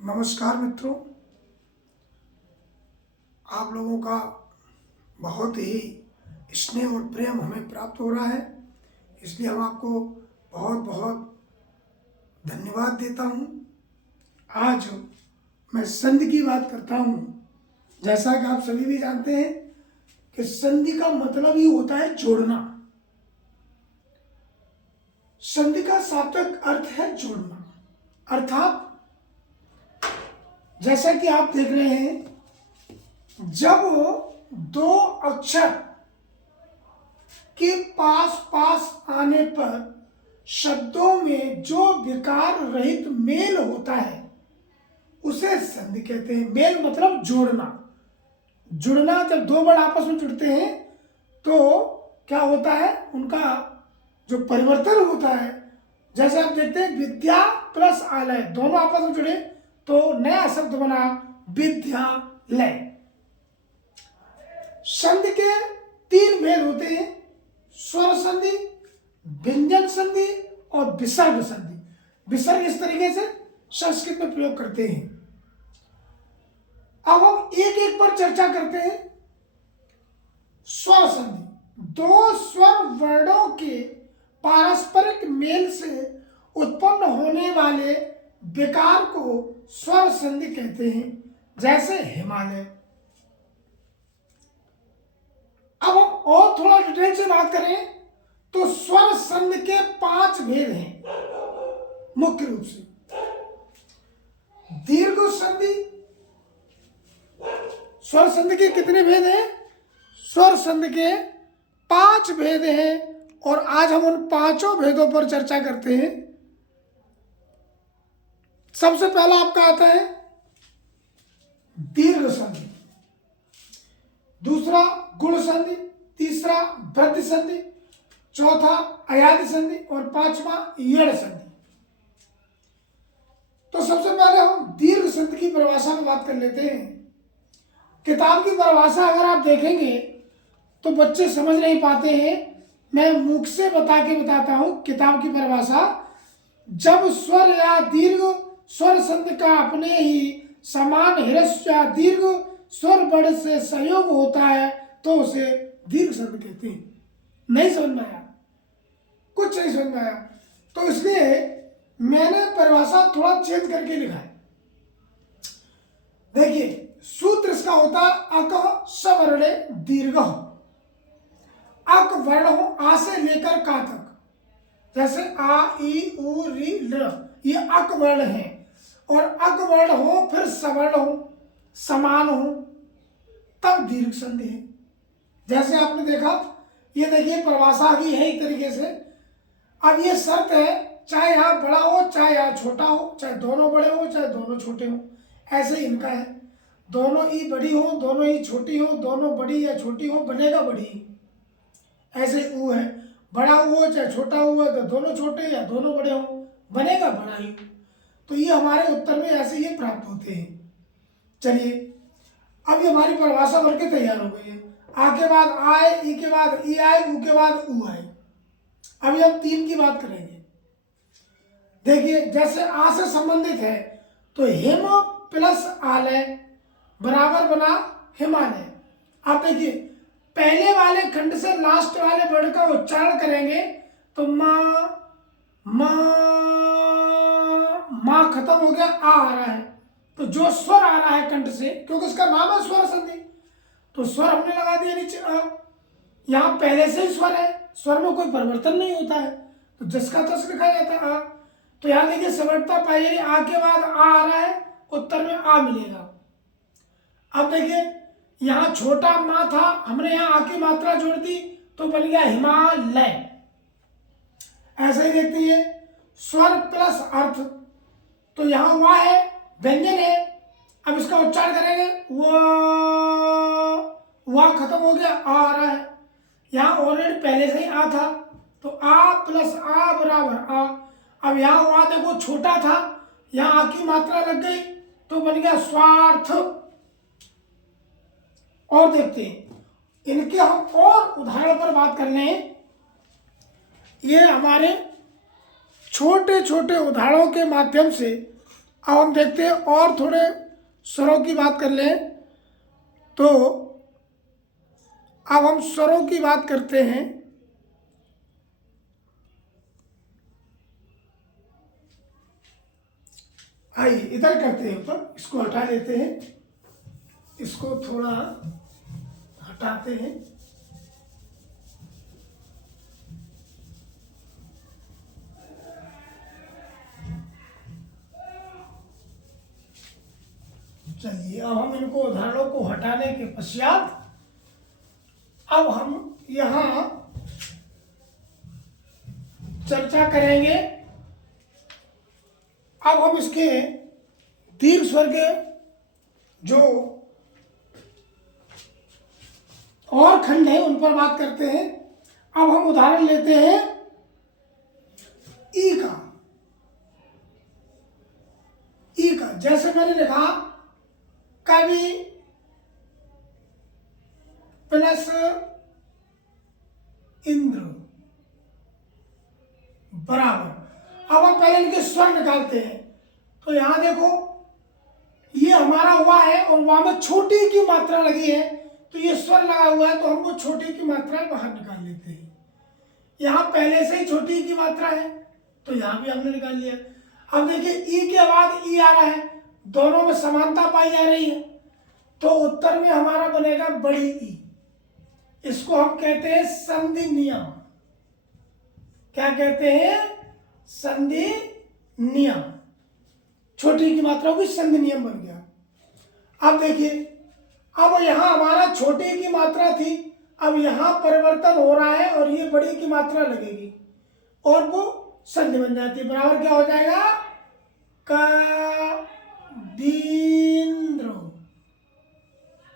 नमस्कार मित्रों, आप लोगों का बहुत ही स्नेह और प्रेम हमें प्राप्त हो रहा है, इसलिए हम आपको बहुत बहुत धन्यवाद देता हूँ। आज मैं संधि की बात करता हूँ। जैसा कि आप सभी भी जानते हैं कि संधि का मतलब ही होता है जोड़ना। संधि का शाब्दिक अर्थ है जोड़ना, अर्थात जैसा कि आप देख रहे हैं, जब दो अक्षर के पास पास आने पर शब्दों में जो विकार रहित मेल होता है उसे संधि कहते हैं। मेल मतलब जोड़ना। जुड़ना, जब दो वर्ड आपस में जुड़ते हैं तो क्या होता है, उनका जो परिवर्तन होता है, जैसे आप देखते हैं विद्या प्लस आलय, दोनों आपस में जुड़े तो नया शब्द बना विद्यालय। संधि के तीन भेद होते हैं, स्वर संधि, व्यंजन संधि और विसर्ग संधि। विसर्ग इस तरीके से संस्कृत में प्रयोग करते हैं। अब हम एक एक पर चर्चा करते हैं। स्वर संधि, दो स्वर वर्णों के पारस्परिक मेल से उत्पन्न होने वाले विकार को स्वर संधि कहते हैं, जैसे हिमालय। अब हम और थोड़ा डिटेल से बात करें तो स्वर संधि के 5 भेद हैं मुख्य रूप से। दीर्घ संधि, स्वर संधि के कितने भेद हैं? स्वर संधि के 5 भेद हैं और आज हम उन 5 भेदों पर चर्चा करते हैं। सबसे पहला आपका आता है दीर्घ संधि, दूसरा गुण संधि, तीसरा वृद्धि संधि, चौथा अयादि संधि और पांचवा यण संधि। तो सबसे पहले हम दीर्घ संधि की परिभाषा में बात कर लेते हैं। किताब की परिभाषा अगर आप देखेंगे तो बच्चे समझ नहीं पाते हैं, मैं मुख से बताता हूं किताब की परिभाषा। जब स्वर या दीर्घ स्वर संधि का अपने ही समान ह्रस्व या दीर्घ स्वर वर्ण से संयोग होता है तो उसे दीर्घ संधि कहते हैं। नहीं समझ में आया? कुछ नहीं समझ में आया तो इसलिए मैंने परिभाषा थोड़ा चेंज करके लिखा है। देखिए, सूत्र इसका होता है अक सवर्णे दीर्घ। अक वर्ण हो आ से लेकर का तक, जैसे आ ई उ री ल, ये अक वर्ण है। और अक वर्ण हो फिर सवर्ण हो, समान हो, तब दीर्घ संधि है। जैसे आपने देखा, ये देखिए परिभाषा की है एक तरीके से। अब ये शर्त है, चाहे यहाँ बड़ा हो चाहे यहाँ छोटा हो, चाहे दोनों बड़े हो चाहे दोनों छोटे हो, ऐसे ही इनका है। दोनों ही बड़ी हो, दोनों ही छोटी हो, दोनों बड़ी या छोटी हो, बनेगा बड़ी। ऐसे ऊ है, बड़ा हुआ चाहे छोटा हुआ तो दोनों छोटे या दोनों बड़े हो, बनेगा बड़ा ही। तो ये हमारे उत्तर में ऐसे ही प्राप्त होते हैं। चलिए, अब ये हमारी परिभाषा बनके तैयार हो गई है। आ के बाद आए, ई के बाद ई आए, ऊ के बाद ऊ आए। अभी हम 3 की बात करेंगे। देखिए, जैसे आ से संबंधित है तो हिम प्लस आलय बराबर बना हिमालय। आप देखिए, पहले वाले खंड से लास्ट वाले वर्ण का उच्चारण करेंगे तो मां खत्म हो गया, आ रहा है। तो जो स्वर आ रहा है कंठ से, क्योंकि उसका नाम है स्वर संधि, तो स्वर हमने लगा दिया नीचे आ। यहाँ पहले से ही स्वर है, स्वर में कोई परिवर्तन नहीं होता है, तो जिसका तस लिखा जाता है आ। तो यहाँ देखिए सवर्णता पाई, आ के बाद आ रहा है, उत्तर में आ मिलेगा। अब देखिए, यहाँ छोटा माँ था, हमने यहाँ आ की मात्रा जोड़ दी तो बन गया हिमालय। ऐसे ही देखते हैं स्वर प्लस अर्थ, तो यहाँ हुआ है, व्यंजन है। अब इसका उच्चारण करेंगे, वह खत्म हो गया, आ रहा है। यहाँ ऑलरेडी पहले से ही आ था तो आ प्लस आ बराबर आ। अब यहाँ हुआ, देखो छोटा था, यहाँ आ की मात्रा लग गई तो बन गया स्वार्थ। और देखते हैं, इनके हम और उदाहरण पर बात कर लें। ये हमारे छोटे छोटे उदाहरणों के माध्यम से अब हम देखते हैं और थोड़े स्वरों की बात कर लें तो अब हम स्वरों की बात करते हैं। आइए इधर करते हैं, ऊपर इसको हटा लेते हैं, इसको थोड़ा हटाते हैं। चलिए अब हम इनको उदाहरणों को हटाने के पश्चात अब हम यहाँ चर्चा करेंगे। अब हम इसके दीर्घ स्वर के जो और खंड है उन पर बात करते हैं। अब हम उदाहरण लेते हैं ई का। ई का जैसे मैंने लिखा कवि प्लस इंद्र बराबर। अब हम पहले इनके स्वर निकालते हैं। तो यहां देखो ये हमारा हुआ है और वहां में छोटी की मात्रा लगी है, तो ये स्वर लगा हुआ है, तो हम वो छोटी की मात्रा बाहर निकाल लेते हैं। यहां पहले से ही छोटी की मात्रा है तो यहां भी हमने निकाल लिया। अब देखिए ई के बाद ई आ रहा है, दोनों में समानता पाई जा रही है, तो उत्तर में हमारा बनेगा बड़ी ई। इसको हम कहते हैं संधि नियम। क्या कहते हैं? संधि नियम। छोटी की मात्रा की संधि नियम बन गया। अब देखिए अब यहां हमारा छोटी की मात्रा थी, अब यहां परिवर्तन हो रहा है और ये बड़ी की मात्रा लगेगी और वो संधि बन जाती है। बराबर क्या हो जाएगा? कबींद्र।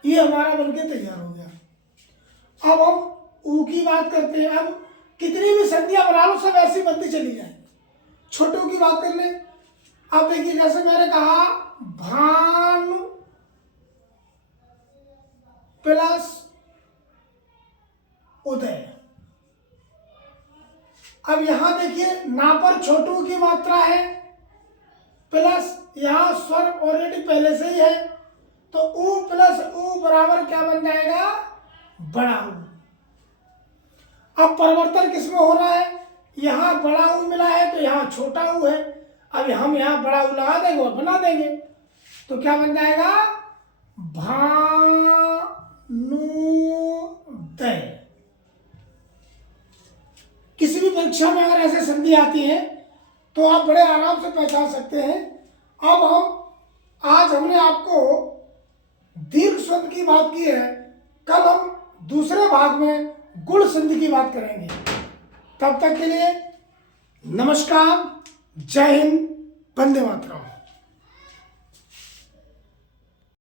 ये हमारा बनके तैयार हो गया। अब हम ऊ की बात करते हैं। अब कितनी भी संधियां बना लो सब ऐसी बनती चली जाए। छोटों की बात कर ले। अब देखिए जैसे मैंने कहा भानु प्लस उदय। अब यहां देखिए ना पर छोटू की मात्रा है प्लस यहां स्वर ऑलरेडी पहले से ही है, तो ऊ प्लस ऊ बराबर क्या बन जाएगा? बड़ा ऊ। अब परिवर्तन किसमें हो रहा है? यहां बड़ा ऊ मिला है तो यहां छोटा ऊ है। अब हम यहां बड़ा ऊ लगा देंगे और बना देंगे, तो क्या बन जाएगा? भानुदय। किसी भी परीक्षा में अगर ऐसे संधि आती है तो आप बड़े आराम से पहचान सकते हैं। अब आज हमने आपको दीर्घ संधि की बात की है, कल हम दूसरे भाग में गुण संधि की बात करेंगे। तब तक के लिए नमस्कार, जय हिंद, वंदे मातरम।